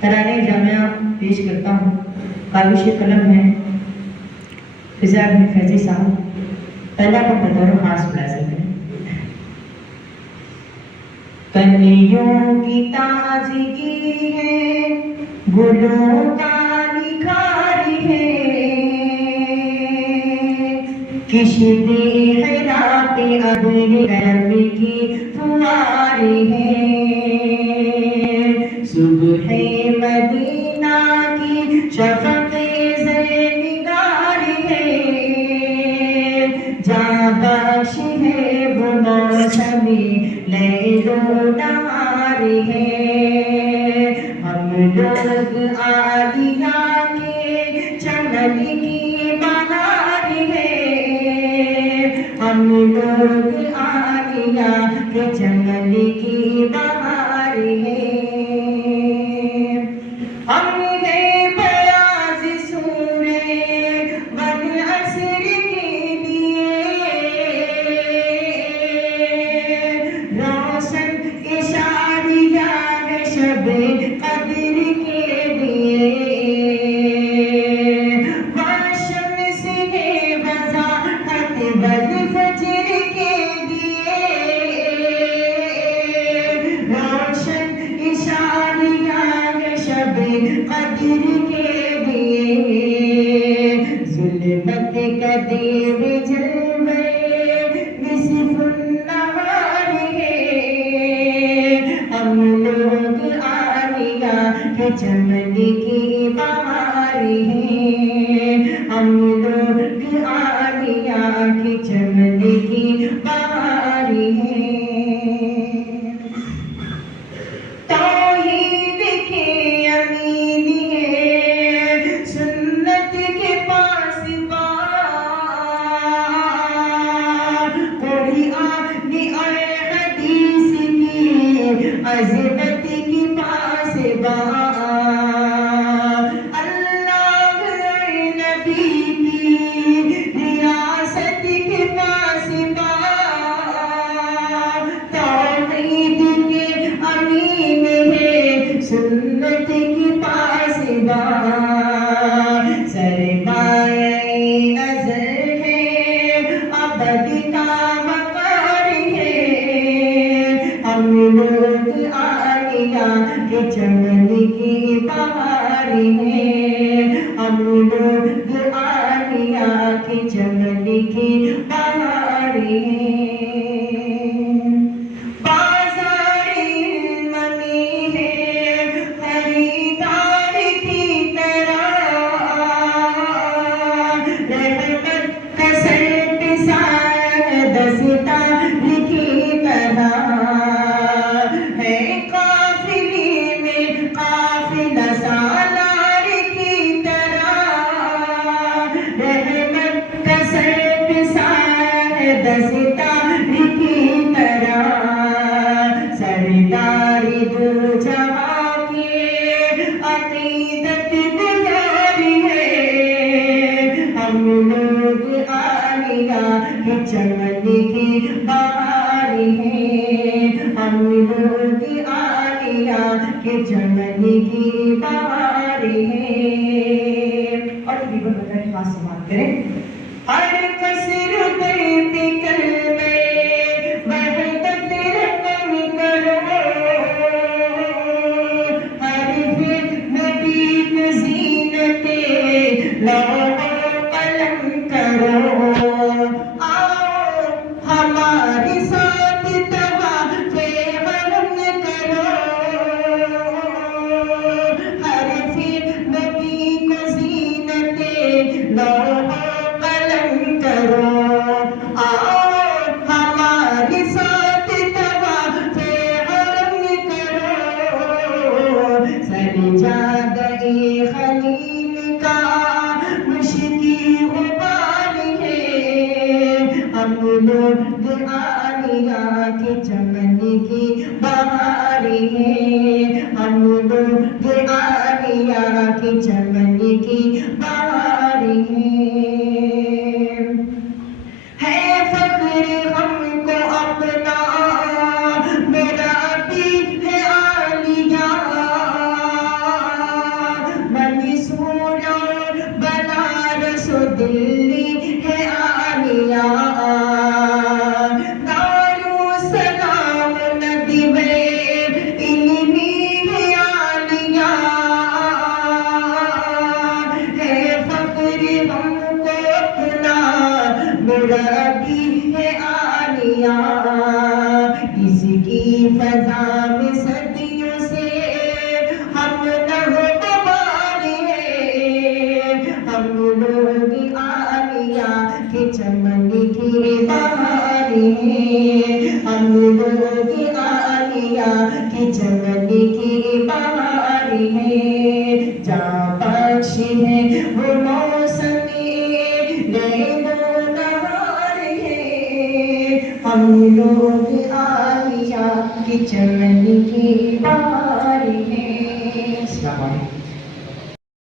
ترانے جامعہ پیش کرتا ہوں. کاوش قلم ہے فضا بن فیضی صاحب. پہلا کو بطور خاص ملازم ہے. کلیوں کی تازگی ہے، گلوں کا نکھار ہے، کشتی ہے رات ابر کرم کی فوار ہے. صبح مدینہ کی شفق زینگار ہے، جاں بخش ہے وہ موسم لیل و نہار ہے. ہم لوگ عالیہ کے چمن کی بہار ہے، ہم لوگ عالیہ کے چمن کی بہار ہے. ہم ہیں بیاض سورے والعصر کے لیے، روشن اشاریہ ہے شب قدر کے لیے. والشمس ہے وضاحت والفجر کے لیے، روشن اشاریہ ہے شب قدر کے لیے. ظلمت کا دیر جلوے نصف النہار ہے، ہم لوگ عالیہ کے چمن کی بہار ہے، ہم لوگ عالیہ کے چمن کی بہار ہے. توحید کے امین ہے، سنت کے پاسبان، قرآن اور حدیث کی عظمت کی پاسبان. اللہ اور نبی کی ریاست کے پاسبان، توحید کے امین ہے، سنت کی پاسبان. سرمایہ ازل ہے، ابد کا وقار ہے، ہم لوگ عالیہ کے چمن کی بہار ہے، ہم لوگ عالیہ کے چمن کی بہار ہے. بازار علم میں ہے خریدار کی طرح، رحمت کا سرپسار دستار کی طرح ہے. قافلے میں قافلہ سالار کی طرح، رحمت کا سرپسار دستار کی طرح. سردار دو جہاں کے عقیدت گزار ہے، ہم لوگ عالیہ کے چمن کی بہار ہے، ہم لوگ عالیہ کے چمن کی بہار ہے. اور بھی بہت خاص بات کریں. ہر قصر در پہ کلمہ وحدت رقم کرو، ہر پھر نبی کو زینت لوح و قلم کرو. آؤ ہمارے ساتھ طواف حرم کرو، ہر پھر نبی کو زینت لوح و قلم کرو. آؤ ہمارے ساتھ طواف حرم کرو. سجادہ خلیل کا مشکی غبار ہے، ہم لوگ عالیہ کے چمن کی بہار ہے، ہم لوگ عالیہ کے چمن کی بہار ہے. فخر ہم کو اپنا میرا بھی فضا میں صدیوں سے ہم نہبوار ہیں، ہم لوگ عالیہ کے چمن کی بہار ہیں، ہم لوگ عالیہ کے چمن کی بہار ہیں، جہاں بخش ہے وہ موسمی لیل و نہار ہے، ہم لوگ عالیہ کے چمن کی بہار ہیں۔ السلام علیکم۔